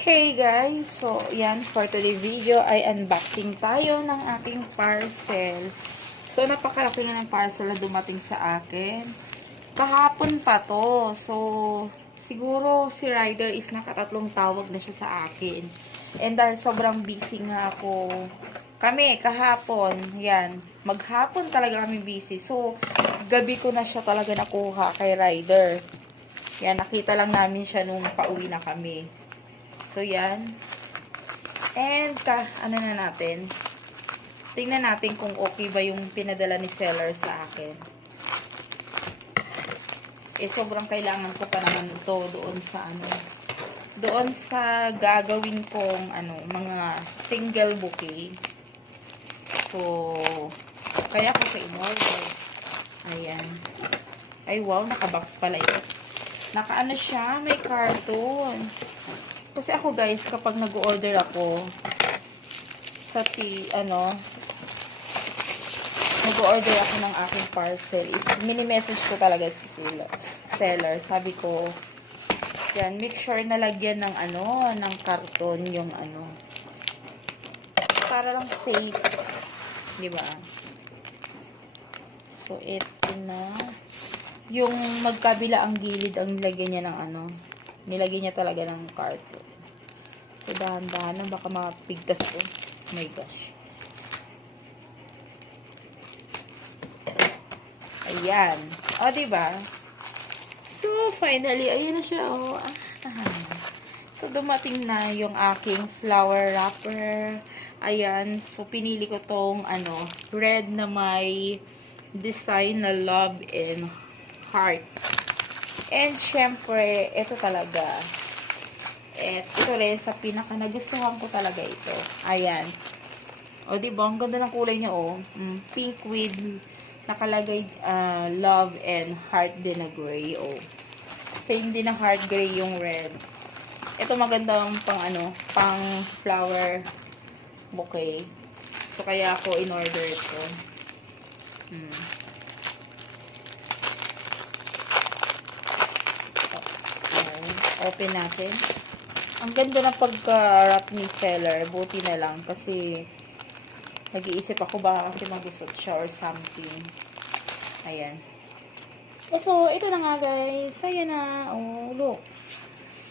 Hey guys! So, yan, for today video ay unboxing tayo ng aking parcel. So, napakalaki na ng parcel na dumating sa akin. Kahapon pa to. So, siguro si rider is nakatatlong tawag na siya sa akin. And dahil sobrang busy nga ako, kami kahapon, yan, maghapon talaga kami busy. So, gabi ko na siya talaga nakuha kay rider. Yan, nakita lang namin siya nung pauwi na kami. So, yan. And, ano na natin. Tingnan natin kung okay ba yung pinadala ni seller sa akin. Sobrang kailangan ko pa naman ito doon sa, doon sa gagawin kong, mga single bouquet. So, kaya ko sa in-order. Ayan. Ay, wow, nakabox pala ito. Nakaano siya, may carton. Kasi ako guys, kapag nag-order ako sa nag-order ako ng aking parcel, is mini-message ko talaga si seller. Sabi ko, yan, make sure na lagyan ng ng karton yung para lang safe, di ba? So, ito na. Yung magkabila ang gilid ang nilagyan niya ng nilagyan niya talaga ng carton. So, dahan-dahan baka mapigtas ko. Oh my gosh. Ayan. O, diba? So, finally, ayan na siya, oh. So, dumating na yung aking flower wrapper. Ayan. So, pinili ko tong, red na may design na love and heart. And, syempre, ito talaga. Ito rin, sa pinaka nagustuhan ko talaga ito. Ayan. O, diba? Ang ganda ng kulay niya, oh. Pink with nakalagay love and heart din na gray, oh. Same din na heart gray yung red. Ito magandang pang flower bouquet. So, kaya ako in-order ito. Open natin. Ang ganda ng pagka-wrap ni seller. Buti na lang kasi nag-iisip ako baka kasi magusot siya or something. Ayan. So, ito na nga guys. Ayan na. Oh, look.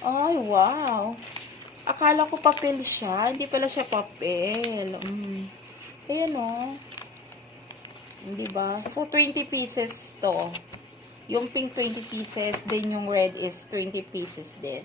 Ay, wow. Akala ko papel siya. Hindi pala siya papel. Ayan o. Diba? So, 20 pieces to. Yung pink 20 pieces, then yung red is 20 pieces din.